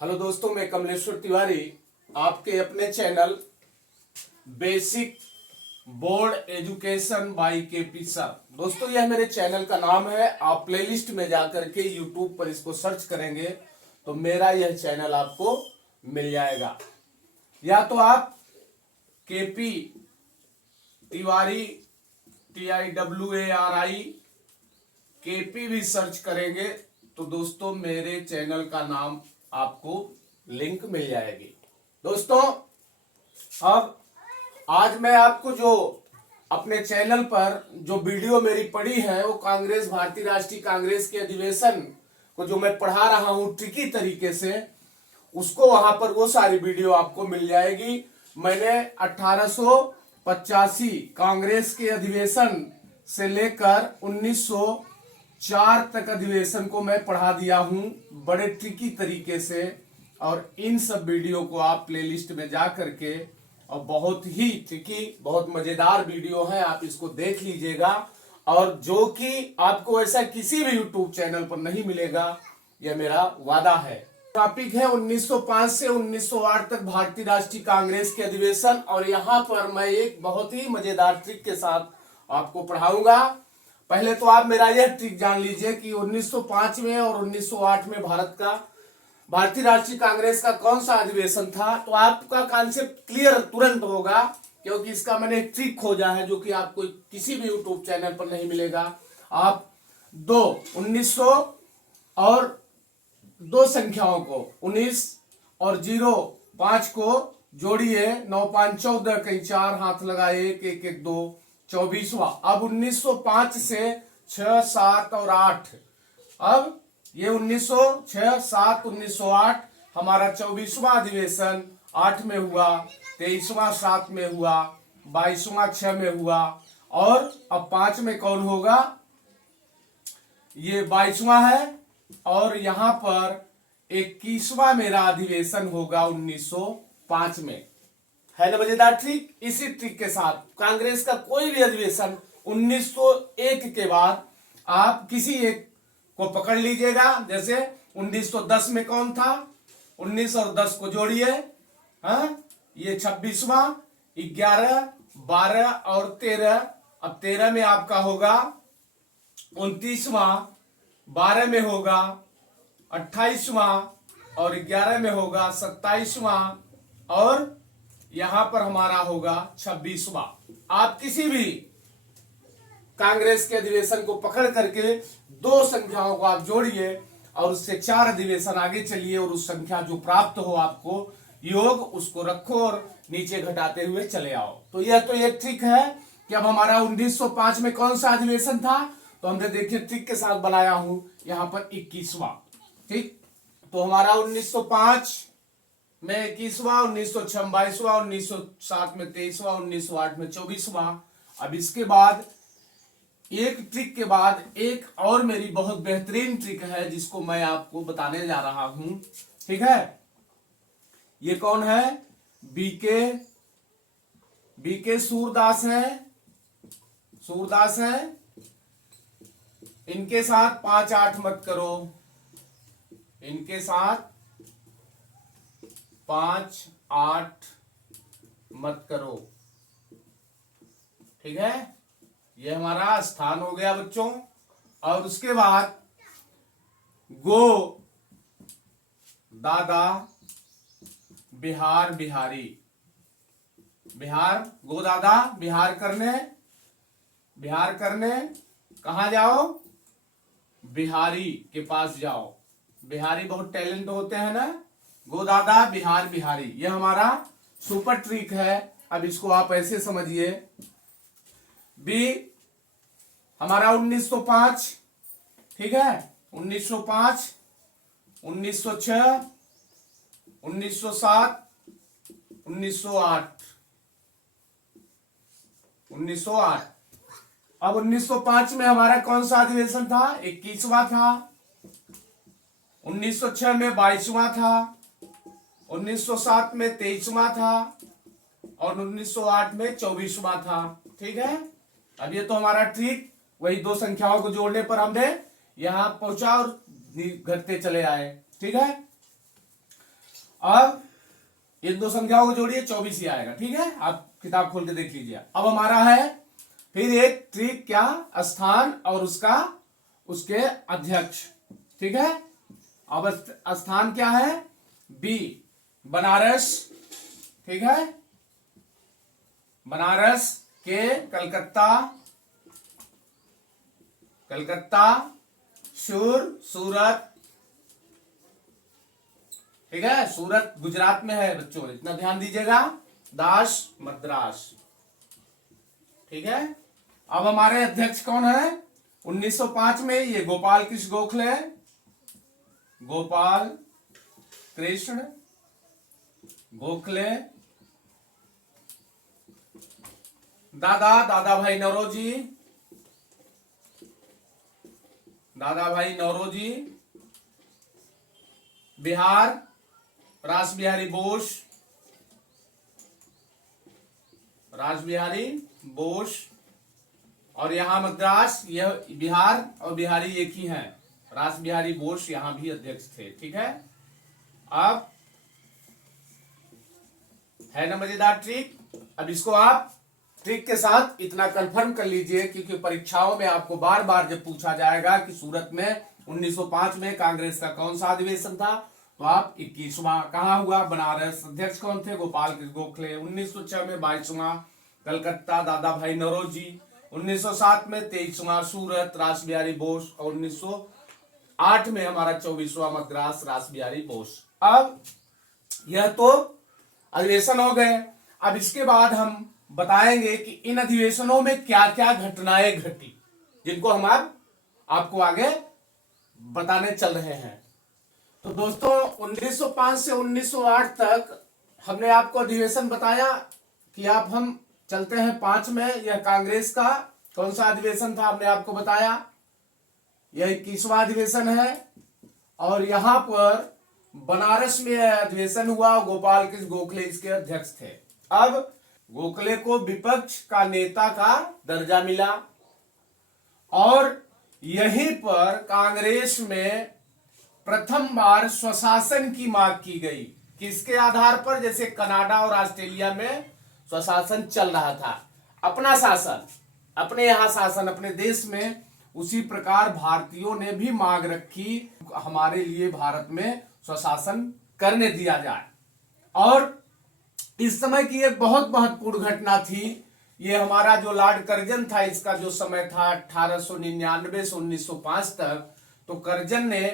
Hello दोस्तों, मैं कमलेश्वर तिवारी आपके अपने channel basic board education by KP sir. दोस्तों, यह मेरे चैनल का नाम है। आप प्लेलिस्ट में जाकर के यूट्यूब पर इसको सर्च करेंगे तो मेरा यह चैनल आपको मिल जाएगा। या तो आप केपी तिवारी TIWARI केपी भी सर्च करेंगे तो दोस्तों मेरे चैनल का नाम आपको लिंक मिल जाएगी। दोस्तों, अब आज मैं आपको जो अपने चैनल पर जो वीडियो मेरी पड़ी है वो कांग्रेस, भारतीय राष्ट्रीय कांग्रेस के अधिवेशन को जो मैं पढ़ा रहा हूं ट्रिकी तरीके से, उसको वहां पर वो सारी वीडियो आपको मिल जाएगी। मैंने 1885 कांग्रेस के अधिवेशन से लेकर 1904 तक अधिवेशन को मैं पढ़ा दिया हूं बड़े ट्रिकी तरीके से। और इन सब वीडियो को आप प्लेलिस्ट में जा करके, और बहुत ही ट्रिकी, बहुत मजेदार वीडियो है, आप इसको देख लीजिएगा। और जो कि आपको ऐसा किसी भी यूट्यूब चैनल पर नहीं मिलेगा, यह मेरा वादा है। टॉपिक है 1905 से 1908 तक भारतीय राष्ट्रीय कांग्रेस के अधिवेशन। और यहाँ पर मैं एक बहुत ही मजेदार ट्रिक के साथ आपको पढ़ाऊंगा। पहले तो आप मेरा यह ट्रिक जान लीजिए कि 1905 में और 1908 में भारतीय राष्ट्रीय कांग्रेस का कौन सा अधिवेशन था, तो आपका कॉन्सेप्ट क्लियर तुरंत होगा, क्योंकि इसका मैंने एक ट्रिक खोजा है जो कि आपको किसी भी यूट्यूब चैनल पर नहीं मिलेगा। आप 1900 और दो संख्याओं को 19 और 05 को जोड़िए, 9 5 14, कहीं 4 हाथ लगाए, 1 1 1 2, 24वां। अब 1905 से 6 7 और 8, अब ये 1906 7 1908 हमारा 24वां अधिवेशन 8 में हुआ, 23वां 7 में हुआ, 22वां 6 में हुआ। और अब 5 में कौन होगा, ये 22वां है। और यहां पर 21वां मेरा अधिवेशन होगा 1905 में। है ना मजेदार ट्रिक? इसी ट्रिक के साथ कांग्रेस का कोई भी अधिवेशन 1901 के बाद आप किसी एक को पकड़ लीजिएगा। जैसे 1910 में कौन था, 19 और 10 को जोड़िए, ये 26वां, 11 12 और 13। अब 13 में आपका होगा 29वां, 12 में होगा 28वां और 11 में होगा 27वां और यहां पर हमारा होगा 26वां। आप किसी भी कांग्रेस के अधिवेशन को पकड़ करके दो संख्याओं को आप जोड़िए और उससे 4 अधिवेशन आगे चलिए, और उस संख्या जो प्राप्त हो आपको योग, उसको रखो और नीचे घटाते हुए चले आओ। तो यह तो एक ट्रिक है कि अब हमारा 1905 में कौन सा अधिवेशन था, तो हमने देखिए ट्रिक के साथ बनाया हूं यहां पर 21वां। ठीक, तो हमारा 1905 में 21वां, 1906 22वां, 1907 में 23वां, 1908 में 24वां। अब इसके बाद एक ट्रिक के बाद एक और मेरी बहुत बेहतरीन ट्रिक है जिसको मैं आपको बताने जा रहा हूं। ठीक है, ये कौन है, बीके सूरदास है। इनके साथ 5 8 मत करो, इनके साथ 5 8 मत करो। ठीक है, ये हमारा स्थान हो गया बच्चों। और उसके बाद गो दादा बिहार बिहारी, गो दादा बिहार करने कहा जाओ, बिहारी के पास जाओ। बिहारी बहुत टैलेंट होते हैं ना। गो दादा बिहार बिहारी, यह हमारा सुपर ट्रिक है। अब इसको आप ऐसे समझिए, बी हमारा 1905, ठीक है, 1905, 1906, 1907, 1908। अब 1905 में हमारा कौन सा अधिवेशन था, 21वां था। 1906 में 22वां था, 1907 में 23वां था और 1908 में 24वां था। ठीक है, अब ये तो हमारा ट्रिक वही दो संख्याओं को जोड़ने पर हमने यहां पहुंचा और घटते चले आए। ठीक है, अब इन दो संख्याओं को जोड़िए 24 ही आएगा। ठीक है, आप किताब खोल के देख लीजिए। अब हमारा है फिर एक ट्रिक, क्या, स्थान और उसके अध्यक्ष। ठीक है, अब स्थान क्या है, बी, बनारस। ठीक है, बनारस के कलकत्ता, सूरत। ठीक है, सूरत गुजरात में है बच्चों, इतना ध्यान दीजिएगा, दास, मद्रास। ठीक है, अब हमारे अध्यक्ष कौन है 1905 में, ये गोपाल कृष्ण गोखले, गोपाल कृष्ण गोखले। दादा भाई नौरोजी, बिहार रास बिहारी बोस, और यहां मद्रास, यह बिहार और बिहारी एक ही हैं, रास बिहारी बोस यहां भी अध्यक्ष थे। ठीक है, अब है ना मजेदार ट्रिक। अब इसको आप ट्रिक के साथ इतना कंफर्म कर लीजिए, क्योंकि परीक्षाओं में आपको बार बार जब पूछा जाएगा कि सूरत में 1905 में कांग्रेस का कौन सा अधिवेशन था, तो आप 21वां कहां हुआ, बनारस, अध्यक्ष कौन थे, गोपाल कृष्ण गोखले। 1906 में 22वां कलकत्ता, दादा भाई नौरोजी। 1907 में 23वां सूरत, रास बिहारी बोस, और 1908 में हमारा 24वां मद्रास, रास बिहारी बोस। अब यह तो अधिवेशन हो गए। अब इसके बाद हम बताएंगे कि इन अधिवेशनों में क्या क्या घटनाएं घटी, जिनको हम अब आपको आगे बताने चल रहे हैं। तो दोस्तों 1905 से 1908 तक हमने आपको अधिवेशन बताया कि आप हम चलते हैं 5 में। यह कांग्रेस का कौन सा अधिवेशन था हमने आपको बताया, यह 21वां अधिवेशन है। और यहां पर बनारस में अधिवेशन हुआ, गोपाल कृष्ण गोखले इसके अध्यक्ष थे। अब गोखले को विपक्ष का नेता का दर्जा मिला, और यहीं पर कांग्रेस में प्रथम बार स्वशासन की मांग की गई। किसके आधार पर, जैसे कनाडा और ऑस्ट्रेलिया में स्वशासन चल रहा था, अपना शासन, अपने यहां शासन, अपने देश में, उसी प्रकार भारतीयों ने भी मांग रखी हमारे लिए भारत में स्वशासन करने दिया जाए। और इस समय की एक बहुत महत्वपूर्ण घटना थी, ये हमारा जो लॉर्ड कर्जन था, इसका जो समय था 1899 से 1905 तक, तो कर्जन ने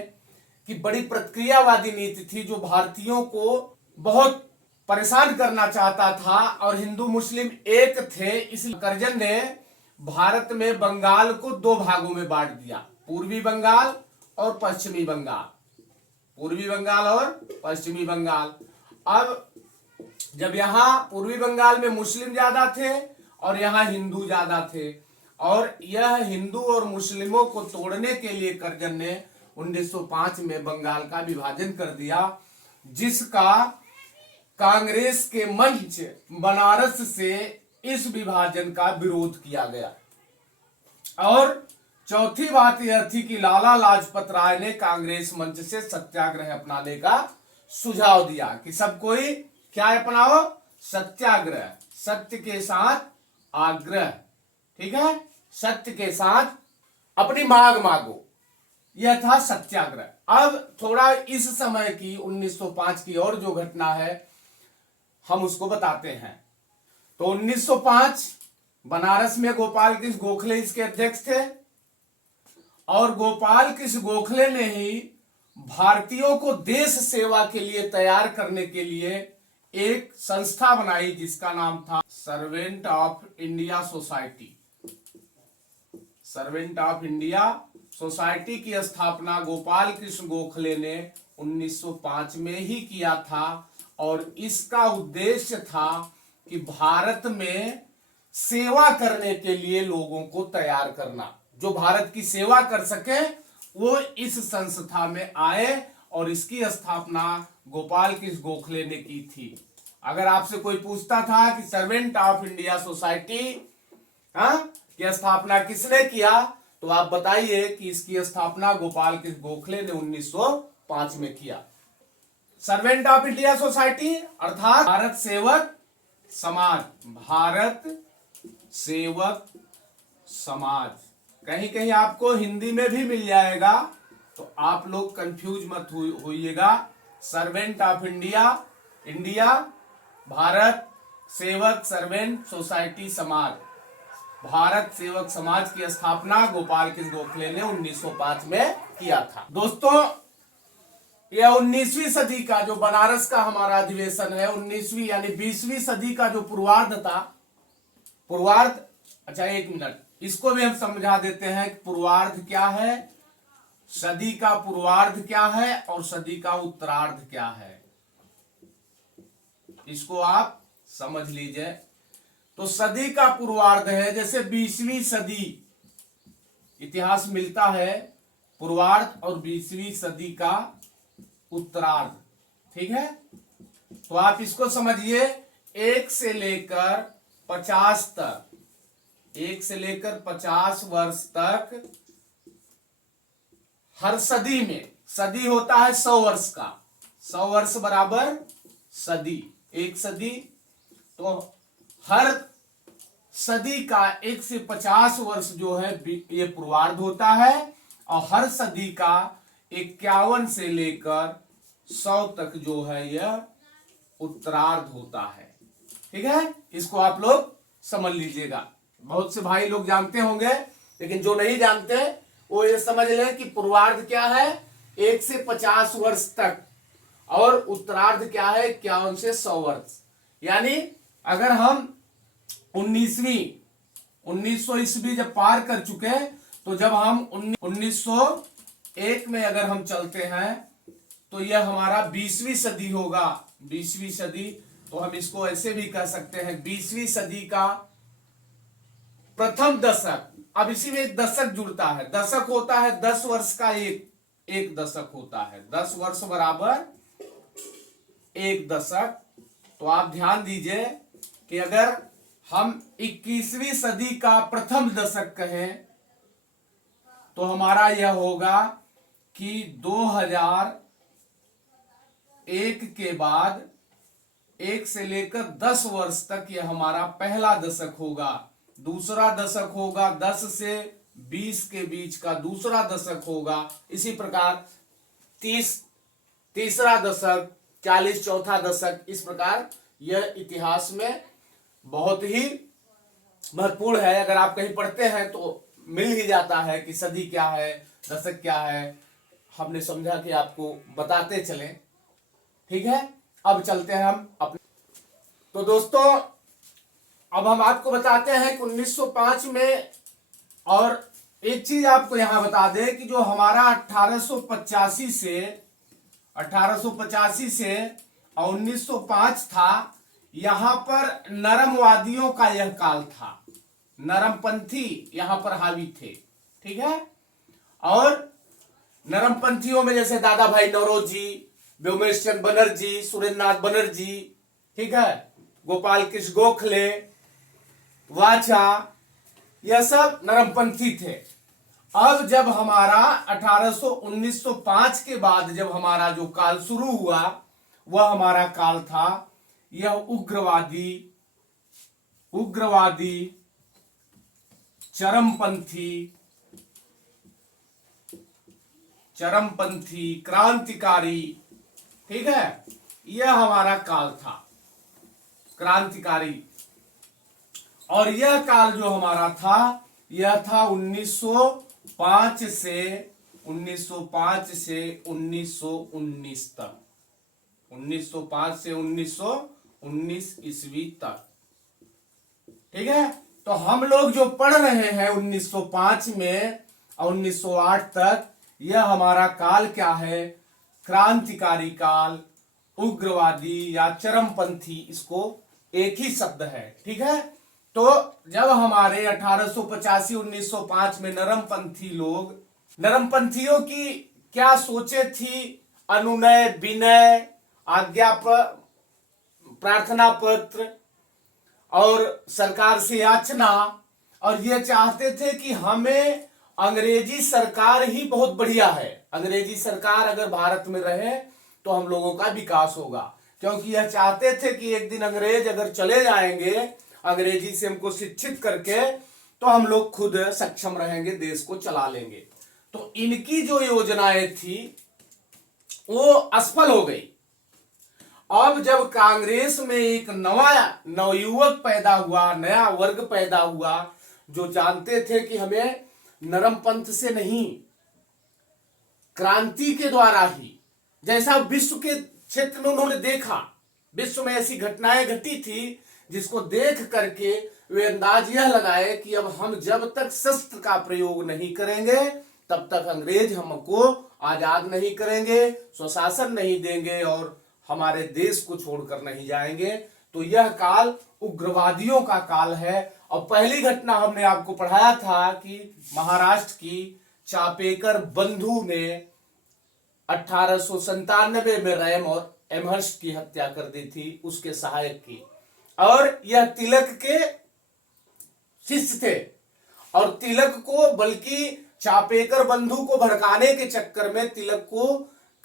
की बड़ी प्रतिक्रियावादी नीति थी, जो भारतीयों को बहुत परेशान करना चाहता था, और हिंदू मुस्लिम एक थे। इस कर्जन ने भारत में बंगाल को 2 भागों में बांट दिया, पूर्वी बंगाल और पश्चिमी बंगाल, पूर्वी बंगाल और पश्चिमी बंगाल। अब जब यहाँ पूर्वी बंगाल में मुस्लिम ज्यादा थे और यहाँ हिंदू ज्यादा थे, और यह हिंदू और मुस्लिमों को तोड़ने के लिए कर्जन ने 1905 में बंगाल का विभाजन कर दिया, जिसका कांग्रेस के मंच बनारस से इस विभाजन का विरोध किया गया। और चौथी बात यह थी कि लाला लाजपत राय ने कांग्रेस मंच से सत्याग्रह अपनाने का सुझाव दिया कि सब कोई क्या अपनाओ, सत्याग्रह, सत्य के साथ आग्रह। ठीक है, सत्य के साथ अपनी मांग मांगो, यह था सत्याग्रह। अब थोड़ा इस समय की 1905 की और जो घटना है हम उसको बताते हैं। तो 1905 बनारस में गोपाल कृष्ण गोखले इसके अध्यक्ष थे, और गोपाल कृष्ण गोखले ने ही भारतीयों को देश सेवा के लिए तैयार करने के लिए एक संस्था बनाई, जिसका नाम था servant of India society. Servant of India society की स्थापना गोपाल कृष्ण गोखले ने 1905 में ही किया था, और इसका उद्देश्य था कि भारत में सेवा करने के लिए लोगों को तैयार करना, जो भारत की सेवा कर सके वो इस संस्था में आए, और इसकी स्थापना गोपाल कृष्ण गोखले ने की थी। अगर आपसे कोई पूछता था कि सर्वेंट ऑफ इंडिया सोसाइटी की स्थापना किसने किया, तो आप बताइए कि इसकी स्थापना गोपाल कृष्ण गोखले ने 1905 में किया। सर्वेंट ऑफ इंडिया सोसाइटी अर्थात भारत सेवक समाज, भारत सेवक समाज। कहीं कहीं आपको हिंदी में भी मिल जाएगा, तो आप लोग कंफ्यूज मत होइएगा। Servant of India, India, Bharat सेवक सर्वेंट सोसाइटी समाज। भारत सेवक समाज की स्थापना गोपाल कृष्ण गोखले ने 1905 में किया था। दोस्तों, यह 19वीं सदी का जो बनारस का हमारा अधिवेशन है, 19वीं यानी 20वीं सदी का जो पूर्वार्ध था, पूर्वार्ध, अच्छा एक मिनट, इसको भी हम समझा देते हैं कि पूर्वार्ध क्या है, सदी का पूर्वार्ध क्या है और सदी का उत्तरार्ध क्या है, इसको आप समझ लीजिए। तो सदी का पूर्वार्ध है, जैसे 20वीं सदी इतिहास मिलता है पूर्वार्ध और 20वीं सदी का उत्तरार्ध, ठीक है। तो आप इसको समझिए, 1 से लेकर 50 तक, 1 से लेकर 50 वर्ष तक हर सदी में, सदी होता है 100 वर्ष का, 100 वर्ष बराबर सदी, एक सदी। तो हर सदी का 1 से 50 वर्ष जो है ये पूर्वार्ध होता है, और हर सदी का 51 से लेकर 100 तक जो है यह उत्तरार्ध होता है, ठीक है। इसको आप लोग समझ लीजिएगा। बहुत से भाई लोग जानते होंगे, लेकिन जो नहीं जानते वो ये समझ लें कि पूर्वार्ध क्या है, 1 से 50 वर्ष तक, और उत्तरार्ध क्या है, 51 से 100 वर्ष। यानी अगर हम 1900 ईस्वी जब पार कर चुके, तो जब हम 1901 में अगर हम चलते हैं, तो यह हमारा 20वीं सदी होगा, 20वीं सदी। तो हम इसको ऐसे भी कह सकते हैं 20वीं सदी का प्रथम दशक। अब इसी में एक दशक जुड़ता है, दशक होता है 10 वर्ष का, एक दशक होता है, 10 वर्ष बराबर एक दशक। तो आप ध्यान दीजिए कि अगर हम 21वीं सदी का प्रथम दशक कहें, तो हमारा यह होगा कि 2001 के बाद 1 से लेकर 10 वर्ष तक यह हमारा पहला दशक होगा। दूसरा दशक होगा 10 से 20 के बीच का दूसरा दशक होगा। इसी प्रकार 30 तीसरा दशक, 40 चौथा दशक। इस प्रकार यह इतिहास में बहुत ही महत्वपूर्ण है। अगर आप कहीं पढ़ते हैं तो मिल ही जाता है कि सदी क्या है, दशक क्या है। हमने समझा कि आपको बताते चले, ठीक है। अब चलते हैं हम अपने। तो दोस्तों, अब हम आपको बताते हैं कि 1905 में, और एक चीज आपको यहां बता दें कि जो हमारा 1885 से और 1905 था, यहां पर नरमवादियों का यह काल था, नरमपंथी यहां पर हावी थे, ठीक है। और नरमपंथियों में जैसे दादा भाई नौरोजी, व्योमेश चंद्र बनर्जी, सुरेंद्रनाथ बनर्जी, ठीक है, गोपाल कृष्ण गोखले, वाचा, यह सब नरमपंथी थे। अब जब हमारा 1905 के बाद जब हमारा जो काल शुरू हुआ, वह हमारा काल था यह उग्रवादी, चरमपंथी, क्रांतिकारी, ठीक है, यह हमारा काल था, क्रांतिकारी। और यह काल जो हमारा था, यह था 1905 से 1919 तक, 1905 से 1919 ईस्वी तक, ठीक है। तो हम लोग जो पढ़ रहे हैं 1905 में और 1908 तक, यह हमारा काल क्या है, क्रांतिकारी काल, उग्रवादी या चरमपंथी, इसको एक ही शब्द है, ठीक है। तो जब हमारे 1885 1905 में नरमपंथियों की क्या सोचे थी, अनुनय, विनय, आज्ञा प्रार्थना पत्र और सरकार से याचना, और ये चाहते थे कि हमें अंग्रेजी सरकार ही बहुत बढ़िया है, अंग्रेजी सरकार अगर भारत में रहे तो हम लोगों का विकास होगा। क्योंकि यह चाहते थे कि एक दिन अंग्रेज अगर चले जाएंगे अंग्रेजी से हमको शिक्षित करके, तो हम लोग खुद सक्षम रहेंगे, देश को चला लेंगे। तो इनकी जो योजनाएं थी वो असफल हो गई। अब जब कांग्रेस में एक नवयुवक पैदा हुआ, नया वर्ग पैदा हुआ, जो जानते थे कि हमें नरम पंथ से नहीं, क्रांति के द्वारा ही, जैसा विश्व के क्षेत्र में उन्होंने देखा, विश्व में ऐसी घटनाएं घटी थी जिसको देख करके वे अंदाज यह लगाए कि अब हम जब तक शस्त्र का प्रयोग नहीं करेंगे तब तक अंग्रेज हमको आजाद नहीं करेंगे, स्वशासन नहीं देंगे और हमारे देश को छोड़कर नहीं जाएंगे। तो यह काल उग्रवादियों का काल है। और पहली घटना हमने आपको पढ़ाया था कि महाराष्ट्र की चापेकर बंधु ने 1897 में रैम और एमहर्स्ट की हत्या कर दी थी, उसके सहायक की। और यह तिलक के शिष्य थे और तिलक को, बल्कि चापेकर बंधु को भड़काने के चक्कर में तिलक को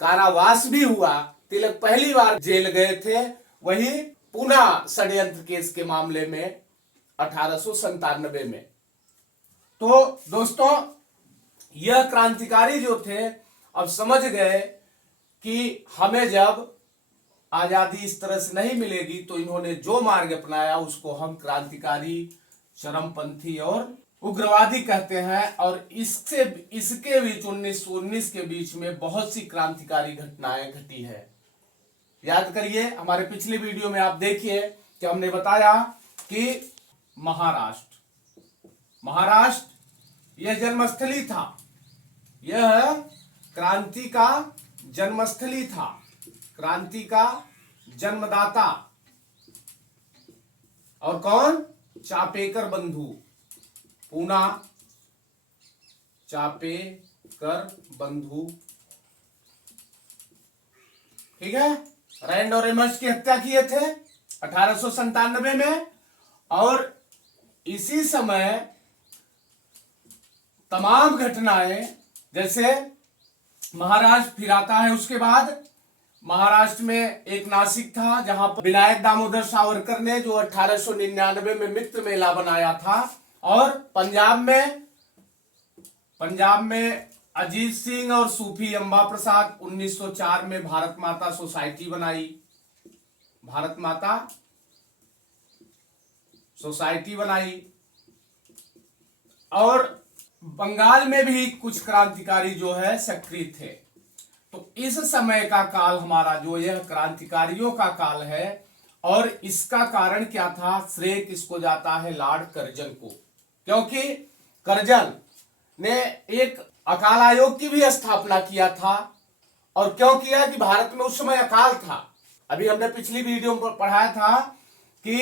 कारावास भी हुआ। तिलक पहली बार जेल गए थे, वही पुनः षड्यंत्र केस के मामले में 1897 में। तो दोस्तों, यह क्रांतिकारी जो थे अब समझ गए कि हमें जब आजादी इस तरह से नहीं मिलेगी, तो इन्होंने जो मार्ग अपनाया उसको हम क्रांतिकारी, चरमपंथी और उग्रवादी कहते हैं। और इसके बीच 1919 के बीच में बहुत सी क्रांतिकारी घटनाएं घटी है। याद करिए, हमारे पिछले वीडियो में आप देखिए कि हमने बताया कि महाराष्ट्र यह जन्मस्थली था, यह क्रांति का जन्मस्थली था, क्रांति का जन्मदाता। और कौन? चापेकर बंधु, पूना चापेकर बंधु, ठीक है। रैंड और एमर्स की हत्या किए थे 1897 में। और इसी समय तमाम घटनाएं, जैसे महाराष्ट्र फिर आता है, उसके बाद महाराष्ट्र में एक नासिक था जहां पर विनायक दामोदर सावरकर ने जो 1899 में मित्र मेला बनाया था। और पंजाब में अजीत सिंह और सूफी अंबा प्रसाद 1904 में भारत माता सोसाइटी बनाई, भारत माता सोसाइटी बनाई। और बंगाल में भी कुछ क्रांतिकारी जो है सक्रिय थे। तो इस समय का काल हमारा जो यह क्रांतिकारियों का काल है। और इसका कारण क्या था? श्रेय किसको जाता है? लॉर्ड कर्जन को। क्योंकि कर्जन ने एक अकाल आयोग की भी स्थापना किया था। और क्यों किया? कि भारत में उस समय अकाल था। अभी हमने पिछली वीडियो में पढ़ाया था कि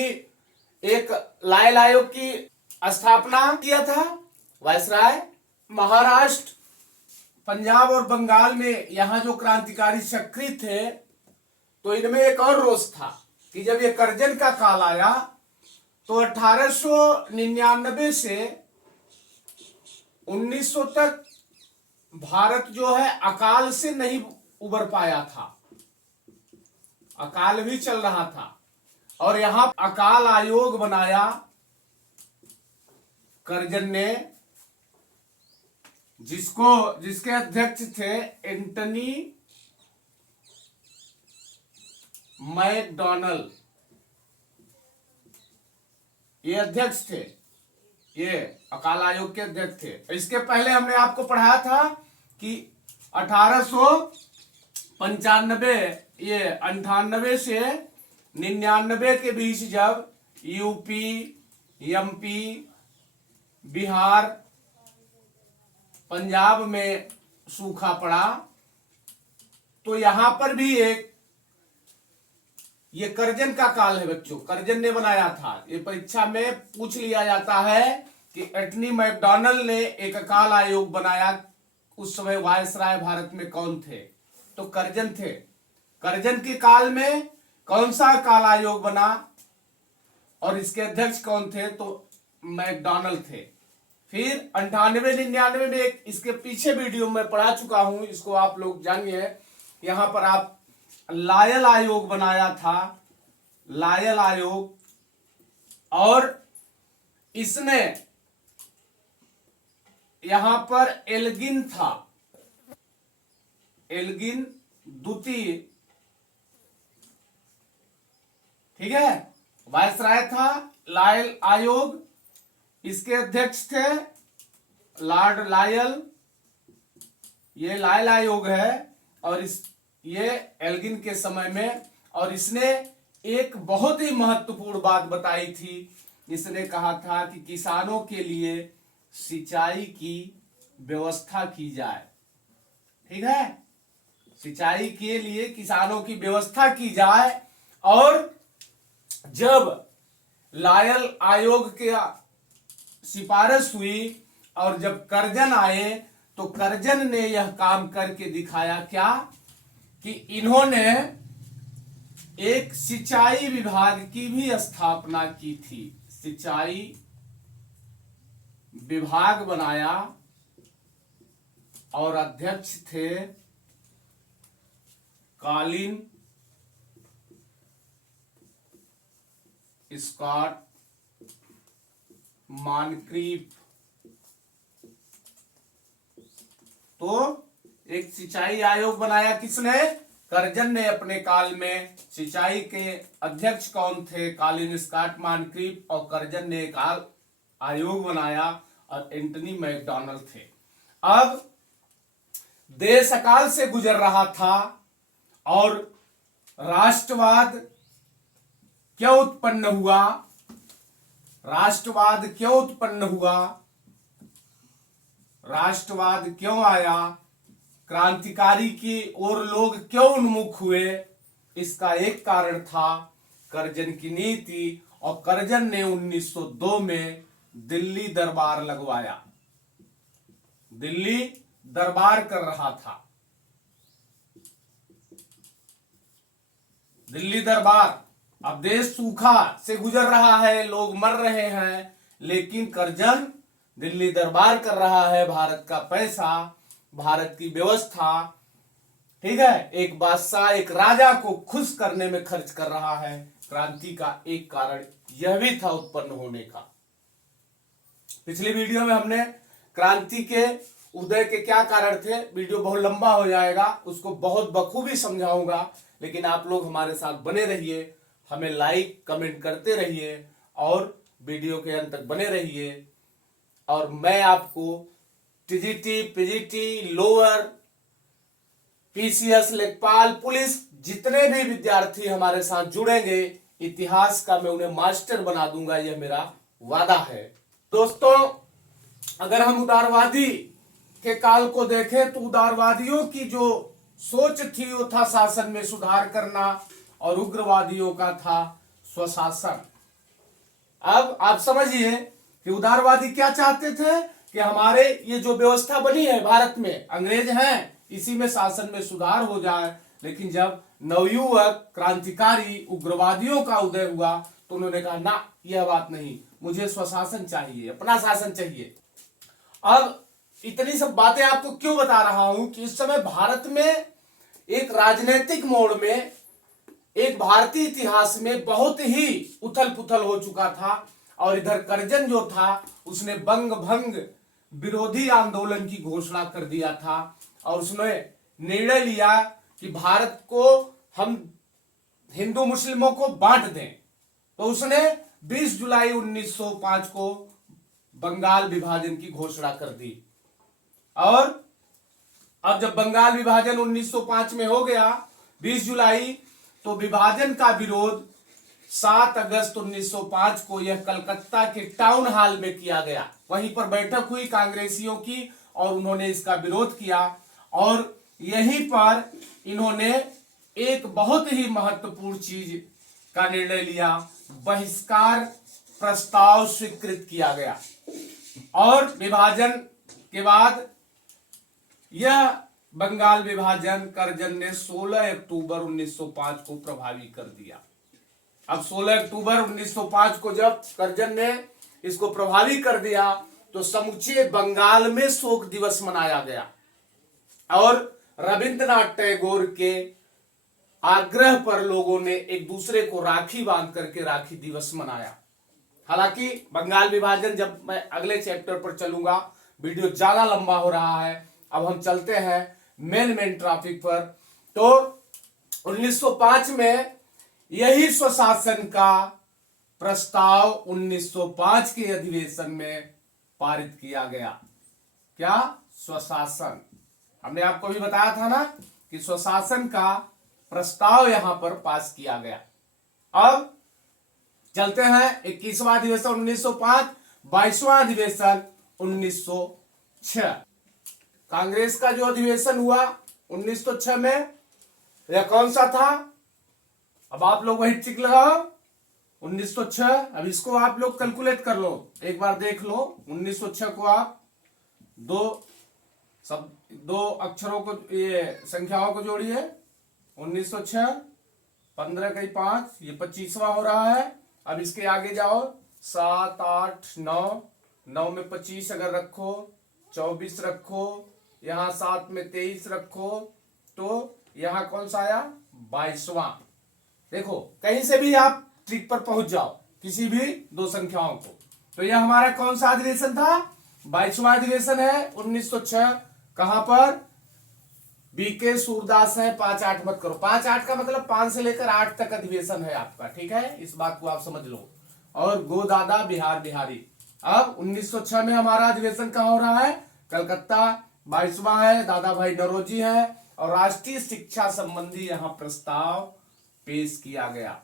एक लायल आयोग की स्थापना किया था वायसराय। महाराष्ट्र, पंजाब और बंगाल में यहां जो क्रांतिकारी सक्रिय थे, तो इनमें एक और रोष था कि जब ये कर्जन का काल आया तो 1899 से 1900 तक भारत जो है अकाल से नहीं उबर पाया था, अकाल भी चल रहा था। और यहां अकाल आयोग बनाया कर्जन ने, जिसके अध्यक्ष थे एंटनी मैकडॉनल्ड, ये अध्यक्ष थे, ये अकाल आयोग के अध्यक्ष थे। इसके पहले हमने आपको पढ़ाया था कि 1898 से 99 के बीच जब यूपी, एमपी, बिहार, पंजाब में सूखा पड़ा, तो यहां पर भी एक ये कर्जन का काल है बच्चों, कर्जन ने बनाया था। ये परीक्षा में पूछ लिया जाता है कि एंटनी मैकडॉनल्ड ने एक अकाल आयोग बनाया, उस समय वायसराय भारत में कौन थे? तो कर्जन थे। कर्जन के काल में कौन सा अकाल आयोग बना और इसके अध्यक्ष कौन थे? तो मैकडॉनल्ड थे। फिर 98-99 में एक इसके पीछे वीडियो में पढ़ा चुका हूं, इसको आप लोग जानिए। यहां पर आप लायल आयोग बनाया था, लायल आयोग, और इसने यहां पर एल्गिन था, एल्गिन द्वितीय, ठीक है, वायसराय था। लायल आयोग, इसके अध्यक्ष थे लॉर्ड लायल, ये लायल आयोग है, और ये एल्गिन के समय में, और इसने एक बहुत ही महत्वपूर्ण बात बताई थी। इसने कहा था कि किसानों के लिए सिंचाई की व्यवस्था की जाए, ठीक है, सिंचाई के लिए किसानों की व्यवस्था की जाए। और जब लायल आयोग के सिफारिश हुई और जब करजन आए, तो करजन ने यह काम करके दिखाया, क्या कि इन्होंने एक सिंचाई विभाग की भी स्थापना की थी, सिंचाई विभाग बनाया, और अध्यक्ष थे कॉलिन स्कॉट मॉनक्रीफ। तो एक सिंचाई आयोग बनाया किसने? करजन ने अपने काल में। सिंचाई के अध्यक्ष कौन थे? Colin Scott Moncrieff. और करजन ने एक आयोग बनाया और एंटनी मैकडॉनल्ड थे। अब देश अकाल से गुजर रहा था और राष्ट्रवाद क्यों उत्पन्न हुआ? राष्ट्रवाद क्यों उत्पन्न हुआ? राष्ट्रवाद क्यों आया? क्रांतिकारी की ओर लोग क्यों उन्मुख हुए? इसका एक कारण था करजन की नीति। और करजन ने 1902 में दिल्ली दरबार लगवाया। दिल्ली दरबार कर रहा था, दिल्ली दरबार। अब देश सूखा से गुजर रहा है, लोग मर रहे हैं, लेकिन करजन दिल्ली दरबार कर रहा है। भारत का पैसा, भारत की व्यवस्था, ठीक है, एक बादशाह, एक राजा को खुश करने में खर्च कर रहा है। क्रांति का एक कारण यह भी था उत्पन्न होने का। पिछली वीडियो में हमने क्रांति के उदय के क्या कारण थे, वीडियो बहुत लंबा हो जाएगा, उसको बहुत बखूबी समझाऊंगा। लेकिन आप लोग हमारे साथ बने रहिए, हमें लाइक कमेंट करते रहिए और वीडियो के अंत तक बने रहिए। और मैं आपको टीजीटी, पीजीटी, लोअर, पीसीएस, लेखपाल, पुलिस, जितने भी विद्यार्थी हमारे साथ जुड़ेंगे, इतिहास का मैं उन्हें मास्टर बना दूंगा, यह मेरा वादा है। दोस्तों, अगर हम उदारवादी के काल को देखें तो उदारवादियों की जो सोच थी वो था शासन में सुधार करना, और उग्रवादियों का था स्वशासन। अब आप समझिए कि उदारवादी क्या चाहते थे कि हमारे ये जो व्यवस्था बनी है भारत में, अंग्रेज हैं, इसी में शासन में सुधार हो जाए। लेकिन जब नवयुवक क्रांतिकारी उग्रवादियों का उदय हुआ तो उन्होंने कहा ना, यह बात नहीं, मुझे स्वशासन चाहिए, अपना शासन चाहिए। अब इतनी सब बातें आपको क्यों बता रहा हूं कि इस समय भारत में एक राजनीतिक मोड़ में, एक भारतीय इतिहास में बहुत ही उथल पुथल हो चुका था। और इधर करजन जो था उसने बंग भंग विरोधी आंदोलन की घोषणा कर दिया था, और उसने निर्णय लिया कि भारत को हम हिंदू मुस्लिमों को बांट दें। तो उसने 20 जुलाई 1905 को बंगाल विभाजन की घोषणा कर दी। और अब जब बंगाल विभाजन 1905 में हो गया 20 जुलाई, तो विभाजन का विरोध 7 अगस्त 1905 को यह कलकत्ता के टाउन हॉल में किया गया। वहीं पर बैठक हुई कांग्रेसियों की और उन्होंने इसका विरोध किया। और यहीं पर इन्होंने एक बहुत ही महत्वपूर्ण चीज का निर्णय लिया, बहिष्कार प्रस्ताव स्वीकृत किया गया। और विभाजन के बाद यह बंगाल विभाजन करजन ने 16 अक्टूबर 1905 को प्रभावी कर दिया। अब 16 अक्टूबर 1905 को जब करजन ने इसको प्रभावी कर दिया तो समूचे बंगाल में शोक दिवस मनाया गया। और रविंद्रनाथ टैगोर के आग्रह पर लोगों ने एक दूसरे को राखी बांध करके राखी दिवस मनाया। हालांकि बंगाल विभाजन, जब मैं अगले चैप्टर पर चलूंगा, वीडियो ज्यादा लंबा हो रहा है। अब हम चलते हैं मेन टॉपिक पर। तो 1905 में यही स्वशासन का प्रस्ताव 1905 के अधिवेशन में पारित किया गया। क्या? स्वशासन। हमने आपको भी बताया था ना कि स्वशासन का प्रस्ताव यहां पर पास किया गया। अब चलते हैं 21वां अधिवेशन 1905, 22वां अधिवेशन 1906। कांग्रेस का जो अधिवेशन हुआ 1906 में, यह कौन सा था? अब आप लोग वही टिक लगाओ, 1906। अब इसको आप लोग कैलकुलेट कर लो, एक बार देख लो। 1906 को आप दो अक्षरों को, ये संख्याओं को जोड़िए। 1906, 15 कई 5, ये 25वां हो रहा है। अब इसके आगे जाओ, 7, 8, 9, 9 में 25 अगर रखो, 24 रखो, यहां 7 में 23 रखो, तो यहां कौन सा आया? 22वां। देखो, कहीं से भी आप ट्रिक पर पहुंच जाओ, किसी भी दो संख्याओं को। तो यह हमारा कौन सा अधिवेशन था? 22वां अधिवेशन है 1906। कहां पर? बीके सूरदास है। 5-8 मत करो, 5-8 का मतलब 5 से लेकर 8 तक अधिवेशन है आपका, ठीक है? इस बात को आप समझ लो। और गोदादा बिहार बिहारी। अब 1906 में हमारा अधिवेशन कहां हो रहा है? कलकत्ता। 22वां है, दादा भाई नौरोजी है, और राष्ट्रीय शिक्षा संबंधी यहां प्रस्ताव पेश किया गया।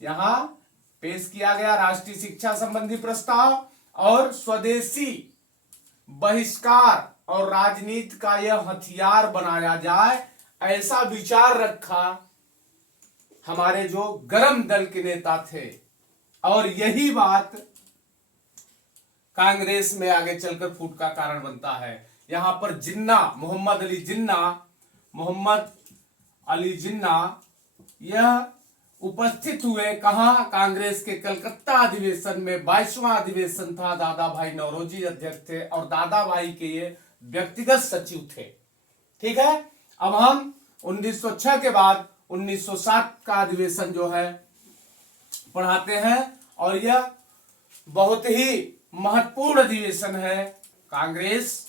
यहां पेश किया गया राष्ट्रीय शिक्षा संबंधी प्रस्ताव, और स्वदेशी बहिष्कार और राजनीति का यह हथियार बनाया जाए, ऐसा विचार रखा हमारे जो गरम दल के नेता थे। और यही बात कांग्रेस में आगे चलकर फूट का कारण बनता है। यहां पर जिन्ना, मोहम्मद अली जिन्ना यह उपस्थित हुए। कहां? कांग्रेस के कलकत्ता अधिवेशन में। 22वां अधिवेशन था, दादा भाई नौरोजी अध्यक्ष थे, और दादा भाई के ये व्यक्तिगत सचिव थे। ठीक है। अब हम 1906 के बाद 1907 का अधिवेशन जो है पढ़ाते हैं, और यह बहुत ही महत्वपूर्ण अधिवेशन है। कांग्रेस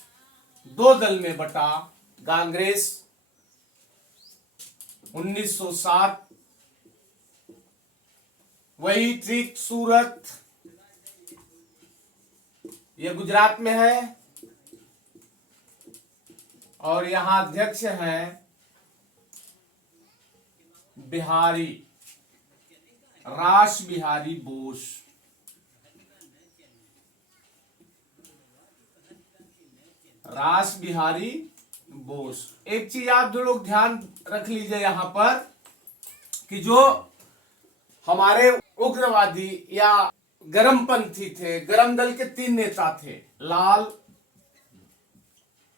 दो दल में बटा। कांग्रेस 1907, वही ट्रिक, सूरत, यह गुजरात में है, और यहां अध्यक्ष हैं बिहारी, रास बिहारी बोस। रास बिहारी बोस। एक चीज आप जो लोग ध्यान रख लीजिए यहां पर, कि जो हमारे उग्रवादी या गरमपंथी थे, गरम दल के 3 नेता थे, लाल,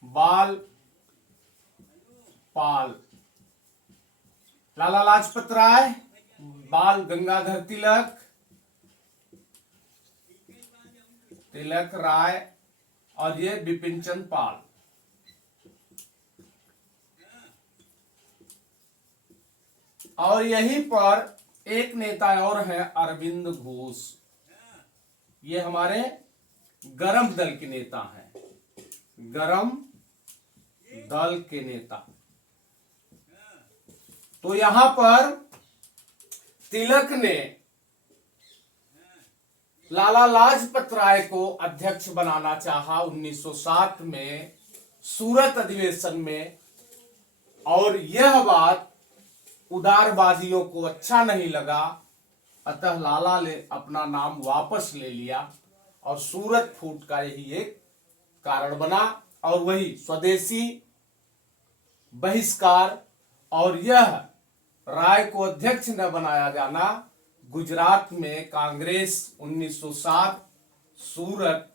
बाल, पाल। लाला लाजपत राय, बाल गंगाधर तिलक राय, और ये बिपिन चंद्र पाल। और यहीं पर एक नेता और है, अरविंद घोष। ये हमारे गरम दल के नेता हैं, गरम दल के नेता। तो यहां पर तिलक ने लाला लाजपत राय को अध्यक्ष बनाना चाहा 1907 में सूरत अधिवेशन में, और यह बात उदारवादियों को अच्छा नहीं लगा। अतः लाला ने अपना नाम वापस ले लिया, और सूरत फूट का यही एक कारण बना। और वही स्वदेशी बहिष्कार और यह राय को अध्यक्ष न बनाया जाना गुजरात में कांग्रेस 1907 सूरत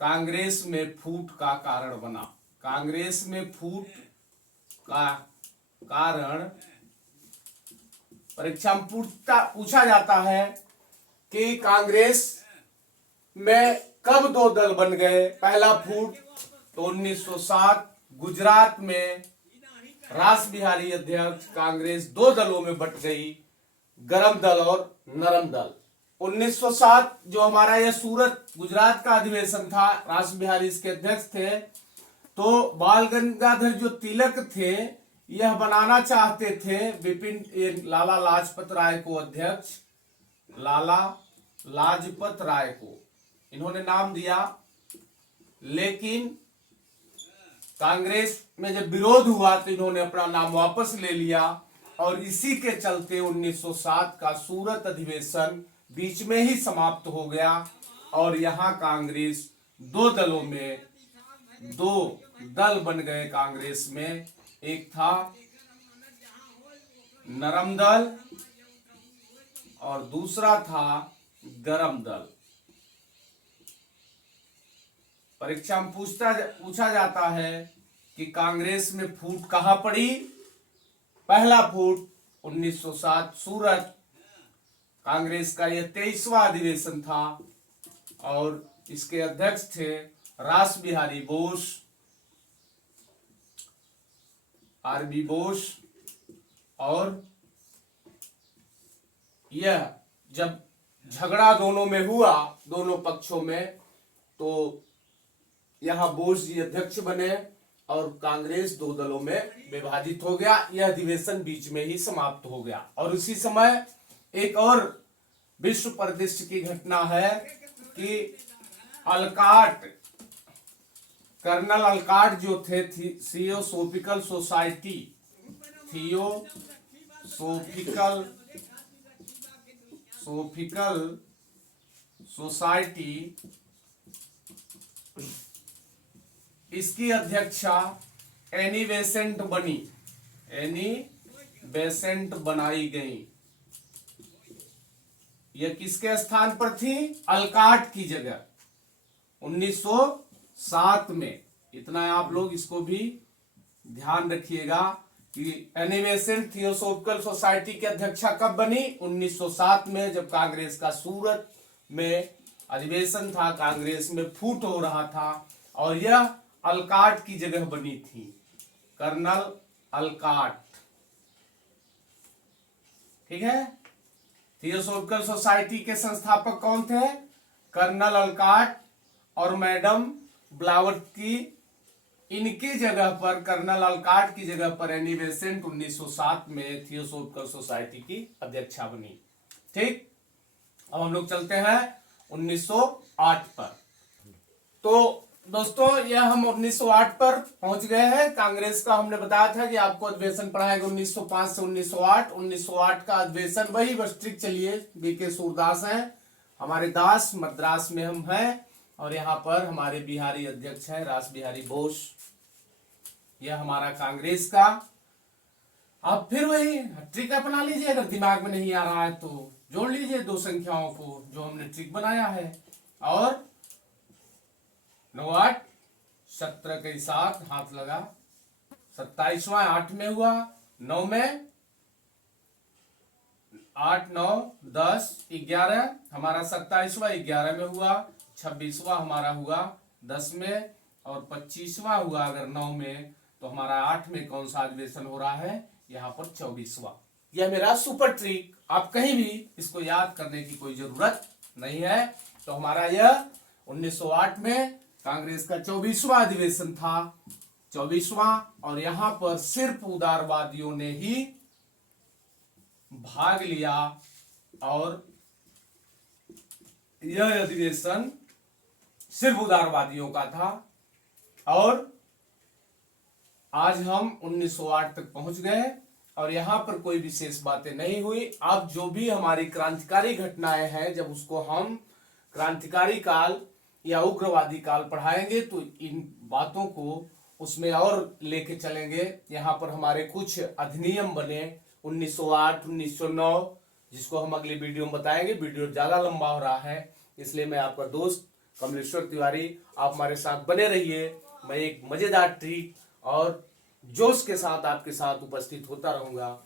कांग्रेस में फूट का कारण बना। कांग्रेस में फूट का कारण परीक्षा में पूछा जाता है कि कांग्रेस में कब 2 दल बन गए। पहला फूट तो 1907 गुजरात में रास बिहारी अध्यक्ष कांग्रेस दो दलों में बट गई, गरम दल और नरम दल। 1907 जो हमारा यह सूरत गुजरात का अधिवेशन था, रास बिहारी इसके अध्यक्ष थे। तो बाल गंगाधर जो तिलक थे यह बनाना चाहते थे बिपिन लाला लाजपत राय को अध्यक्ष, लाला लाजपत राय को इन्होंने नाम दिया। लेकिन कांग्रेस में जब विरोध हुआ तो इन्होंने अपना नाम वापस ले लिया और इसी के चलते 1907 का सूरत अधिवेशन बीच में ही समाप्त हो गया और यहां कांग्रेस दो दलों में, दो दल बन गए कांग्रेस में। एक था नरम दल और दूसरा था गरम दल। परीक्षा में पूछा जाता है कि कांग्रेस में फूट कहां पड़ी। पहला फूट 1907 सूरत, कांग्रेस का यह 23वां अधिवेशन था और इसके अध्यक्ष थे रास बिहारी बोस, आरबी बोस। और यह जब झगड़ा दोनों में हुआ, दोनों पक्षों में, तो यहां बोस जी अध्यक्ष बने और कांग्रेस दो दलों में विभाजित हो गया। यह अधिवेशन बीच में ही समाप्त हो गया। और उसी समय एक और विश्व परिदृश्य की घटना है कि अलकाट, कर्नल अलकाट जो थे थियोसोफिकल सोसाइटी, थियोसोफिकल सोसाइटी, इसकी अध्यक्षा एनी बेसेंट बनी, एनी बेसेंट बनाई गई। यह किसके स्थान पर थी? अलकाट की जगह 1907 में। इतना आप लोग इसको भी ध्यान रखिएगा कि एनी बेसेंट थियोसोफिकल सोसाइटी की अध्यक्षा कब बनी? 1907 में, जब कांग्रेस का सूरत में अधिवेशन था, कांग्रेस में फूट हो रहा था और यह अलकाट की जगह बनी थी, कर्नल अलकाट। ठीक है। थियोसोफिकल सोसाइटी के संस्थापक कौन थे? कर्नल अलकाट और मैडम ब्लावत्की। इनकी जगह पर, कर्नल अलकाट की जगह पर एनी बेसेंट 1907 में थियोसोफिकल सोसाइटी की अध्यक्षा बनी। ठीक। अब हम लोग चलते हैं 1908 पर। तो दोस्तों यह हम 1908 पर पहुंच गए हैं। कांग्रेस का हमने बताया था कि आपको अधिवेशन पढ़ाएगा 1905 से 1908। 1908 का अधिवेशन वही वस्त्रिक, चलिए बीके सूरदास हैं हमारे दास, मद्रास में हम हैं और यहाँ पर हमारे बिहारी अध्यक्ष हैं रास बिहारी बोस। यह हमारा कांग्रेस का। आप फिर वही ट्रिक अपना लीजिए, अगर दिमाग में नहीं आ रहा है तो जोड़ लीजिए दो संख्याओं को जो हमने ट्रिक बनाया है। और 9 8 17 के साथ हाथ लगा, 27वां 8 में हुआ, 9 में 8 9 10 11, हमारा 27वां 11 में हुआ, 26वां हमारा हुआ 10 में और 25वां हुआ अगर 9 में, तो हमारा 8 में कौन सा अधिवेशन हो रहा है? यहाँ पर 24वां। यह मेरा सुपर ट्रिक, आप कहीं भी इसको याद करने की कोई जरूरत नहीं है। तो हमारा यह 1908 में कांग्रेस का 24वां अधिवेशन था, 24वां। और यहां पर सिर्फ उदारवादियों ने ही भाग लिया और यह अधिवेशन सिर्फ उदारवादियों का था। और आज हम 1908 तक पहुंच गए और यहां पर कोई विशेष बातें नहीं हुई। अब जो भी हमारी क्रांतिकारी घटनाएं हैं, जब उसको हम क्रांतिकारी काल या उग्रवादी काल पढ़ाएंगे तो इन बातों को उसमें और लेके चलेंगे। यहाँ पर हमारे कुछ अधिनियम बने 1908 1909, जिसको हम अगली वीडियो में बताएंगे। वीडियो ज्यादा लंबा हो रहा है, इसलिए मैं आपका दोस्त कमलेश्वर तिवारी, आप हमारे साथ बने रहिए। मैं एक मजेदार ट्रिक और जोश के साथ आपके साथ उपस्थित होता रहूंगा।